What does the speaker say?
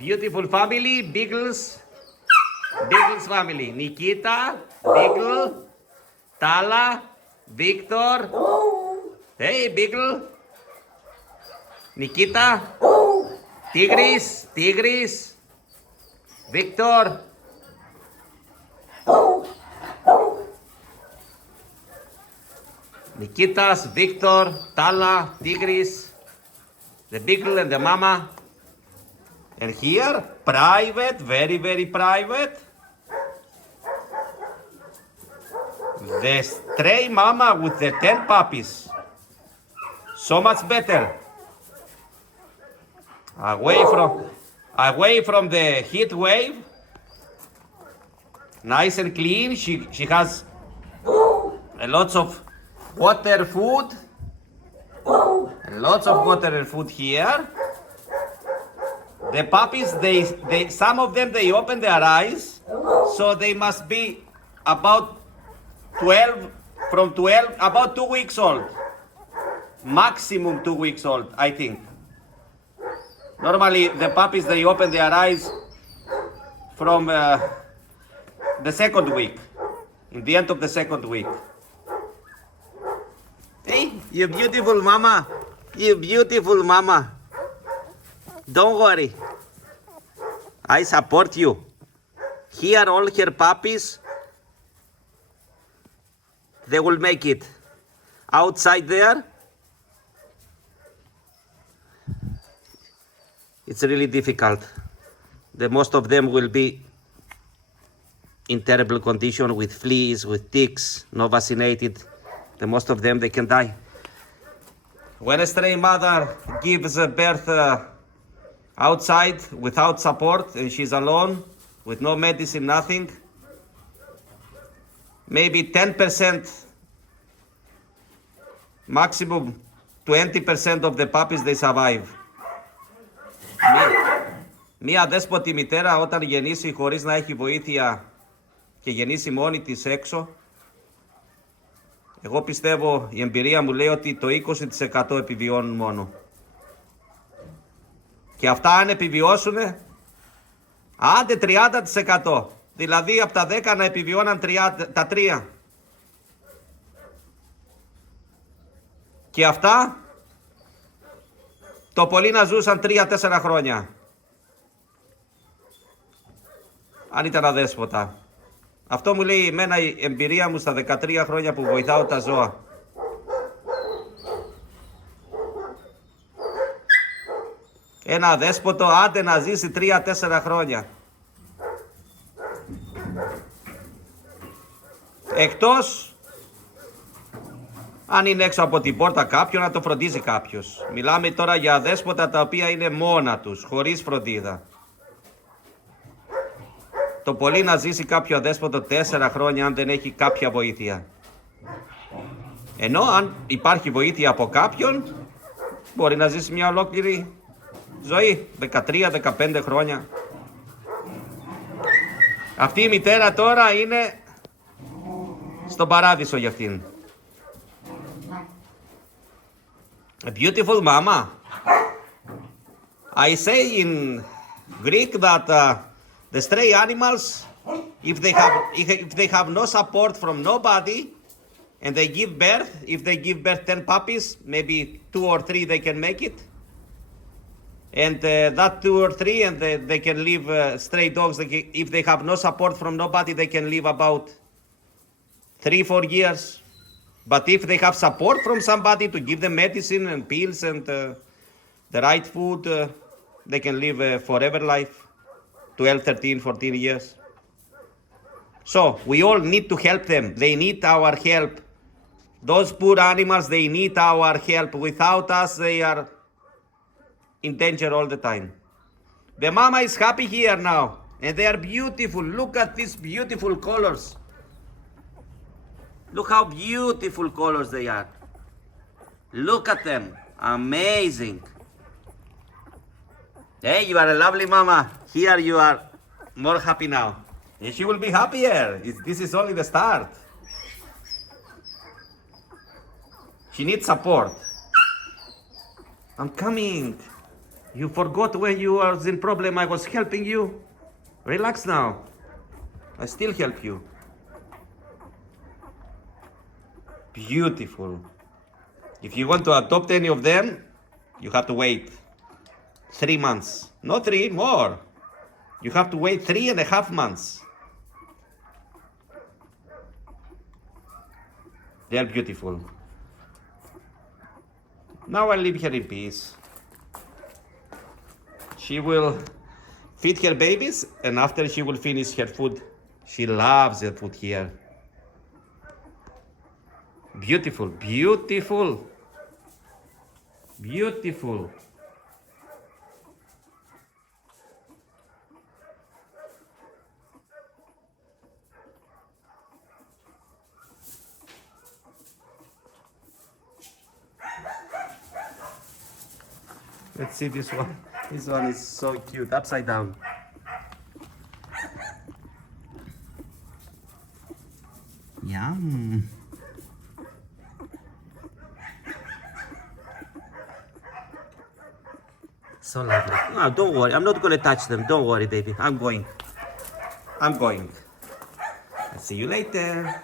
Beautiful family, Beagles. Beagles family. Nikita, Beagle, Tala, Victor. Hey, Beagle. Nikita. Tigris, Tigris. Victor. Nikitas, Victor, Tala, Tigris, the Beagle and the mama. And here, private, very, very private. The stray mama with the 10 puppies. So much better. Away from the heat wave. Nice and clean. She has a lots of water, food. Lots of water and food here. The puppies, they some of them they open their eyes, so they must be about 12, about 2 weeks old. Maximum 2 weeks old, I think. Normally the puppies they open their eyes from the second week, in the end of the second week. Hey, you beautiful mama. You beautiful mama. Don't worry. I support you. Here all her puppies, they will make it. Outside there, it's really difficult. The most of them will be in terrible condition with fleas, with ticks, not vaccinated. The most of them, they can die. When a stray mother gives birth outside without support and she's alone with no medicine, nothing, maybe 10%, maximum 20% of the puppies they survive. Μία δέσποτη μητέρα όταν γεννήσει χωρίς να έχει βοήθεια και γεννήσει μόνη της έξω, εγώ πιστεύω, η εμπειρία μου λέει ότι το 20% επιβιώνουν μόνο. Και αυτά αν επιβιώσουν, άντε 30%. Δηλαδή από τα 10 να επιβιώναν τα 3. Και αυτά, το πολύ να ζούσαν 3-4 χρόνια. Αν ήταν αδέσποτα. Αυτό μου λέει εμένα η εμπειρία μου στα 13 χρόνια που βοηθάω τα ζώα. Ένα αδέσποτο άντε να ζήσει 3-4 χρόνια. Εκτός αν είναι έξω από την πόρτα κάποιον να το φροντίζει κάποιος. Μιλάμε τώρα για αδέσποτα τα οποία είναι μόνα τους, χωρίς φροντίδα. Το πολύ να ζήσει κάποιο αδέσποτο 4 χρόνια αν δεν έχει κάποια βοήθεια. Ενώ αν υπάρχει βοήθεια από κάποιον, μπορεί να ζήσει μια ολόκληρη ζωή, 13-15 χρόνια. Αυτή η μητέρα τώρα είναι στον παράδεισο για αυτήν. A beautiful mama. I say in Greek that the stray animals, if they have no support from nobody, and they give birth, if they give birth 10 puppies, maybe 2 or 3 they can make it. And that 2 or 3, and they can live, stray dogs, if they have no support from nobody, they can live about 3-4 years. But if they have support from somebody to give them medicine and pills and the right food, they can live forever life, 12, 13, 14 years. So we all need to help them. They need our help. Those poor animals, they need our help. Without us, they are in danger all the time. The mama is happy here now, and they are beautiful. Look at these beautiful colors. Look how beautiful colors they are. Look at them. Amazing. Hey, you are a lovely mama. Here you are more happy now. And she will be happier. This is only the start. She needs support. I'm coming. You forgot when you was in problem I was helping you? Relax now. I still help you. Beautiful. If you want to adopt any of them, you have to wait 3 months. Not 3, more. You have to wait 3.5 months. They are beautiful. Now I leave her in peace. She will feed her babies, and after she will finish her food. She loves the food here. Beautiful, beautiful, beautiful. Let's see this one. This one is so cute, upside down. Yum. So lovely. No, don't worry. I'm not going to touch them. Don't worry, baby. I'm going. I'll see you later.